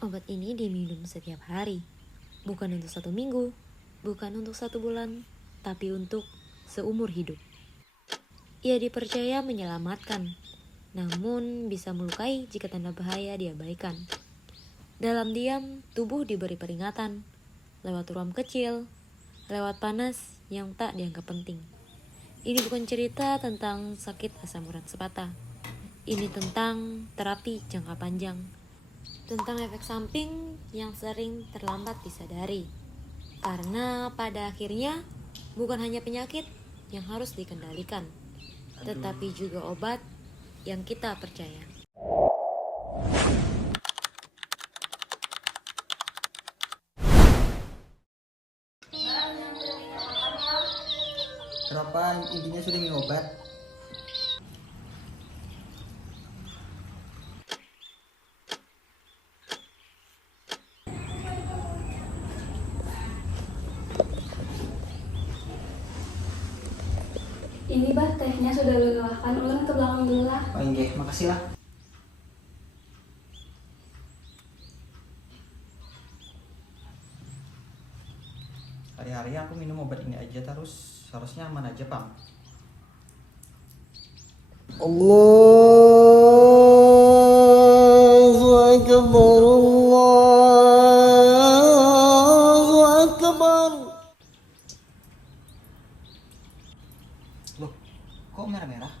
Obat ini diminum setiap hari, bukan untuk 1 minggu, bukan untuk 1 bulan, tapi untuk seumur hidup. Ia dipercaya menyelamatkan, namun bisa melukai jika tanda bahaya diabaikan. Dalam diam, tubuh diberi peringatan, lewat ruam kecil, lewat panas yang tak dianggap penting. Ini bukan cerita tentang sakit asam urat sepatah. Ini tentang terapi jangka panjang, tentang efek samping yang sering terlambat disadari. Karena pada akhirnya bukan hanya penyakit yang harus dikendalikan, tetapi juga obat yang kita percaya. Kenapa intinya sudah minum obat? Ini bah, tehnya sudah lelahkan, ulun ke belakang dulu lah. Oh iya, makasih lah. Hari-hari aku minum obat ini aja terus, harusnya aman aja, Pam. Allahu Akbar, Allahu Akbar. Loh, kok merah-merah?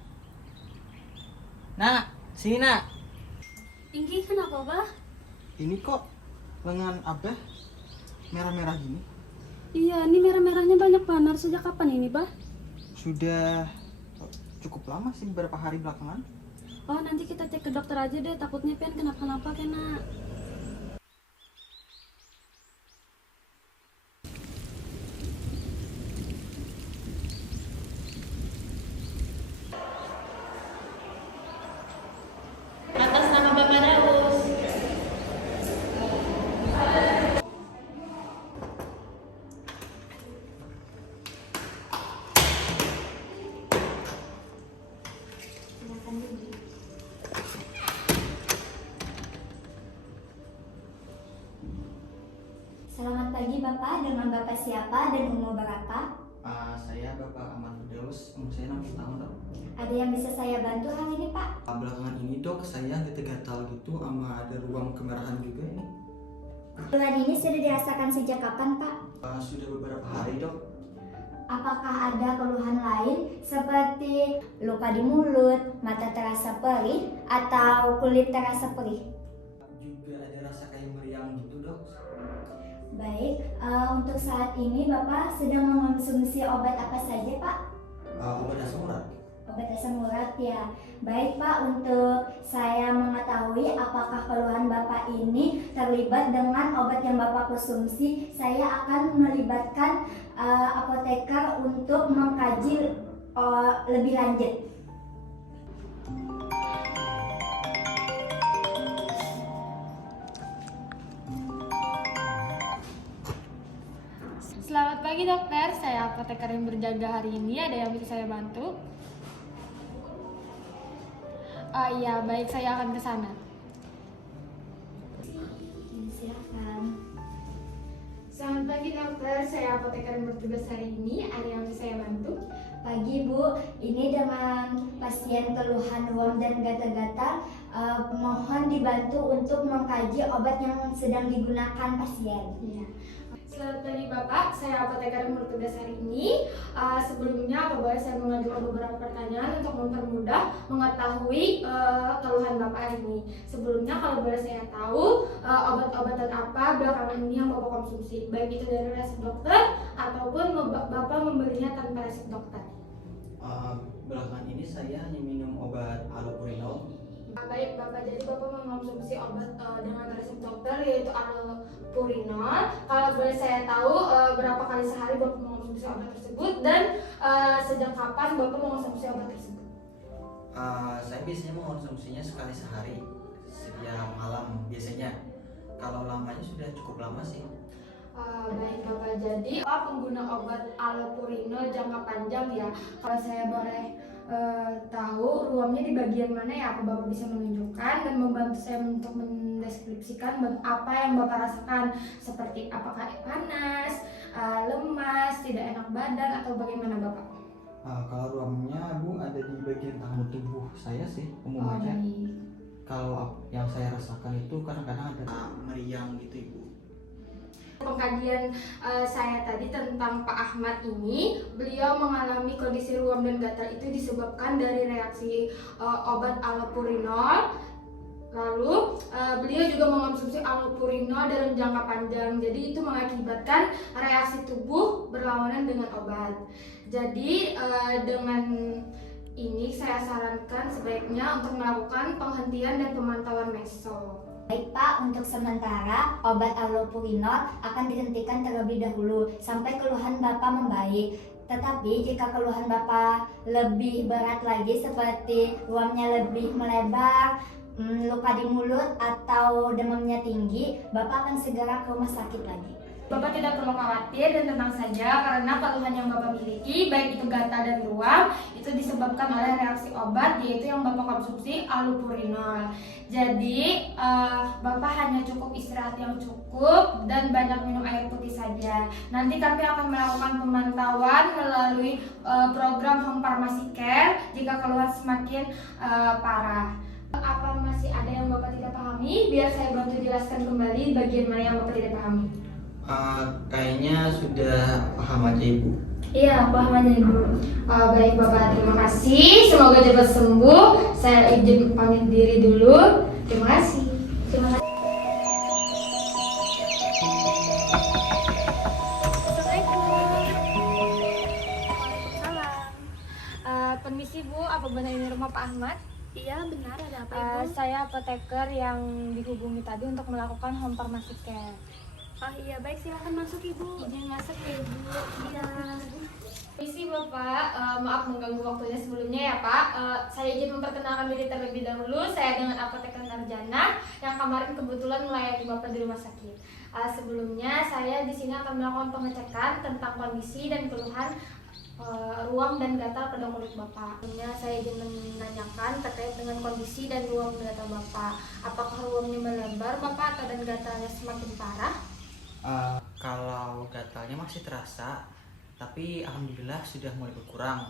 Nak, sini nak. Inggi, kenapa bah? Ini kok lengan abah merah-merah gini? Iya, ini merah-merahnya banyak panar. Sejak kapan ini bah? Sudah cukup lama sih, beberapa hari belakangan. Oh, nanti kita cek ke dokter aja deh. Takutnya pian kenapa-napa kena. Atas nama Bapak Daus. Selamat pagi Bapak, dengan Bapak siapa dan umur berapa? Saya Bapak Ahmad Firdaus, umur saya 60 tahun, dok. Ada yang bisa saya bantu hari ini Pak? Belakangan ini dok, saya gatal-gatal gitu, sama ada ruam kemerahan juga ini. Keluhan ini sudah dirasakan sejak kapan Pak? Sudah beberapa hari dok. Apakah ada keluhan lain seperti luka di mulut, mata terasa perih, atau kulit terasa perih? Juga ada rasa kayak meriang gitu dok. Baik, untuk saat ini Bapak sedang mengonsumsi obat apa saja Pak? Obat asam urat. Obat asam urat ya. Baik Pak, untuk saya mengetahui apakah keluhan Bapak ini terlibat dengan obat yang Bapak konsumsi, saya akan melibatkan apoteker untuk mengkaji lebih lanjut. Selamat pagi dokter, saya apoteker yang berjaga hari ini. Ada yang bisa saya bantu? Iya, baik, saya akan ke sana. Silakan. Selamat pagi dokter, saya apoteker yang bertugas hari ini. Ada yang bisa saya bantu? Pagi Bu, ini dengan pasien keluhan ruam dan gatal-gatal, mohon dibantu untuk mengkaji obat yang sedang digunakan pasien. Iya. Selamat pagi Bapak, saya apoteker yang bertugas hari ini. Sebelumnya, apa boleh saya mengajukan beberapa pertanyaan untuk mempermudah mengetahui keluhan Bapak hari ini. Sebelumnya, kalau boleh saya tahu, obat-obatan apa belakangan ini yang Bapak konsumsi? Baik itu dari resep dokter, ataupun Bapak membelinya tanpa resep dokter. Belakangan ini saya hanya minum obat allopurinol. Baik Bapak, jadi Bapak mengonsumsi obat dengan resep dokter yaitu allopurinol. Kalau boleh saya tahu berapa kali sehari Bapak mengonsumsi obat tersebut dan sejak kapan Bapak mengonsumsi obat tersebut? Saya biasanya mengkonsumsinya sekali sehari, setiap malam biasanya. Kalau lamanya sudah cukup lama sih. Baik Bapak, jadi pengguna obat allopurinol jangka panjang ya. Kalau saya boleh tahu ruamnya di bagian mana ya. Apa Bapak bisa menunjukkan dan membantu saya untuk mendeskripsikan apa yang Bapak rasakan, seperti apakah panas, lemas, tidak enak badan, atau bagaimana Bapak? Kalau ruamnya Bu ada di bagian tahan tubuh saya sih umumnya. Baik. Kalau yang saya rasakan itu kadang-kadang ada meriang gitu Ibu. Pengkajian saya tadi tentang Pak Ahmad ini, beliau mengalami kondisi ruam dan gatal itu disebabkan dari reaksi obat allopurinol. Lalu beliau juga mengonsumsi allopurinol dalam jangka panjang. Jadi itu mengakibatkan reaksi tubuh berlawanan dengan obat. Jadi dengan ini saya sarankan sebaiknya untuk melakukan penghentian dan pemantauan meso. Baik Pak, untuk sementara obat allopurinol akan dihentikan terlebih dahulu sampai keluhan Bapak membaik. Tetapi jika keluhan Bapak lebih berat lagi seperti ruamnya lebih melebar, luka di mulut atau demamnya tinggi, Bapak akan segera ke rumah sakit lagi. Bapak tidak perlu khawatir dan tenang saja karena keluhan yang Bapak miliki, baik itu gatal dan ruam, itu disebabkan oleh reaksi obat, yaitu yang Bapak konsumsi allopurinol. Jadi Bapak hanya cukup istirahat yang cukup dan banyak minum air putih saja. Nanti kami akan melakukan pemantauan melalui program Home Pharmacy Care jika keluhan semakin parah. Apa masih ada yang Bapak tidak pahami? Biar saya bantu jelaskan kembali bagian mana yang Bapak tidak pahami. Kayaknya sudah paham aja Ibu. Iya, paham aja Ibu. Baik Bapak, terima kasih. Semoga cepat sembuh. Saya izin pamit diri dulu. Terima kasih. Terima kasih. Permisi Bu, apa benar ini rumah Pak Ahmad? Iya benar, ada apa Ibu? Saya apoteker yang dihubungi tadi untuk melakukan home pharmacy care. Oh iya baik, silakan masuk Ibu. Izin masuk ya Bu. Iya. Permisi Bapak, maaf mengganggu waktunya sebelumnya ya Pak. Saya izin memperkenalkan diri terlebih dahulu. Saya dengan apoteker Narjana yang kemarin kebetulan melayani Bapak di rumah sakit. Sebelumnya saya di sini akan melakukan pengecekan tentang kondisi dan keluhan ruam dan gatal pada mulut Bapak. Sebelumnya saya izin menanyakan terkait dengan kondisi dan ruam dan gatal Bapak. Apakah ruamnya melebar Bapak atau dan gatalnya semakin parah? Kalau gatalnya masih terasa, tapi alhamdulillah sudah mulai berkurang.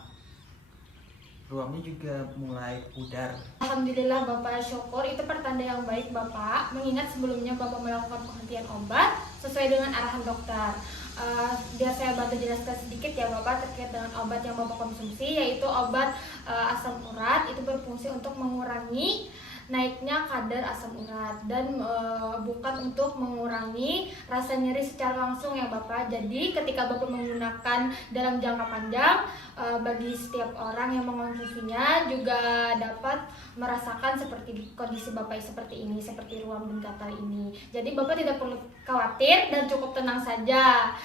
Ruamnya juga mulai pudar. Alhamdulillah Bapak, syukur, itu pertanda yang baik Bapak. Mengingat sebelumnya Bapak melakukan penghentian obat sesuai dengan arahan dokter. Biar saya bantu jelaskan sedikit ya Bapak terkait dengan obat yang Bapak konsumsi, yaitu obat asam urat. Itu berfungsi untuk mengurangi naiknya kadar asam urat dan bukan untuk mengurangi rasa nyeri secara langsung ya Bapak. Jadi ketika Bapak menggunakan dalam jangka panjang, bagi setiap orang yang mengonsumsinya juga dapat merasakan seperti kondisi Bapak seperti ini, seperti ruam dan gatal ini. Jadi Bapak tidak perlu khawatir dan cukup tenang saja.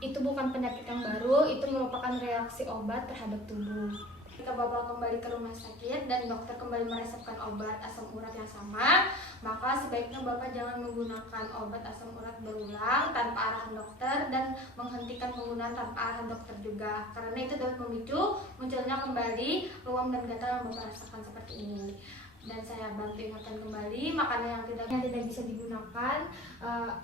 Itu bukan penyakit yang baru, itu merupakan reaksi obat terhadap tubuh. Jika Bapak kembali ke rumah sakit dan dokter kembali meresepkan obat asam urat yang sama, maka sebaiknya Bapak jangan menggunakan obat asam urat berulang tanpa arahan dokter dan menghentikan penggunaan tanpa arahan dokter juga, karena itu dapat memicu munculnya kembali ruam dan gatal yang Bapak rasakan seperti ini. Dan saya bantu ingatkan kembali, makanan yang tidak bisa digunakan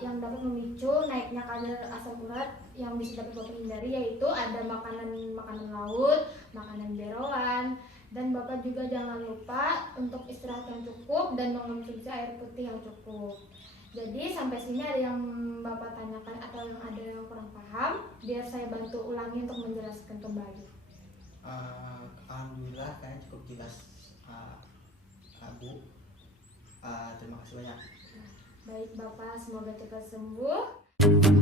yang dapat memicu naiknya kadar asam urat yang bisa dapat Bapak hindari, yaitu ada makanan laut, makanan jeroan, dan Bapak juga jangan lupa untuk istirahat yang cukup dan mengonsumsi air putih yang cukup. Jadi sampai sini ada yang Bapak tanyakan atau yang ada yang kurang paham, biar saya bantu ulangi untuk menjelaskan kembali. Alhamdulillah kayaknya cukup jelas Bu. Terima kasih banyak. Baik Bapak, semoga cepat sembuh.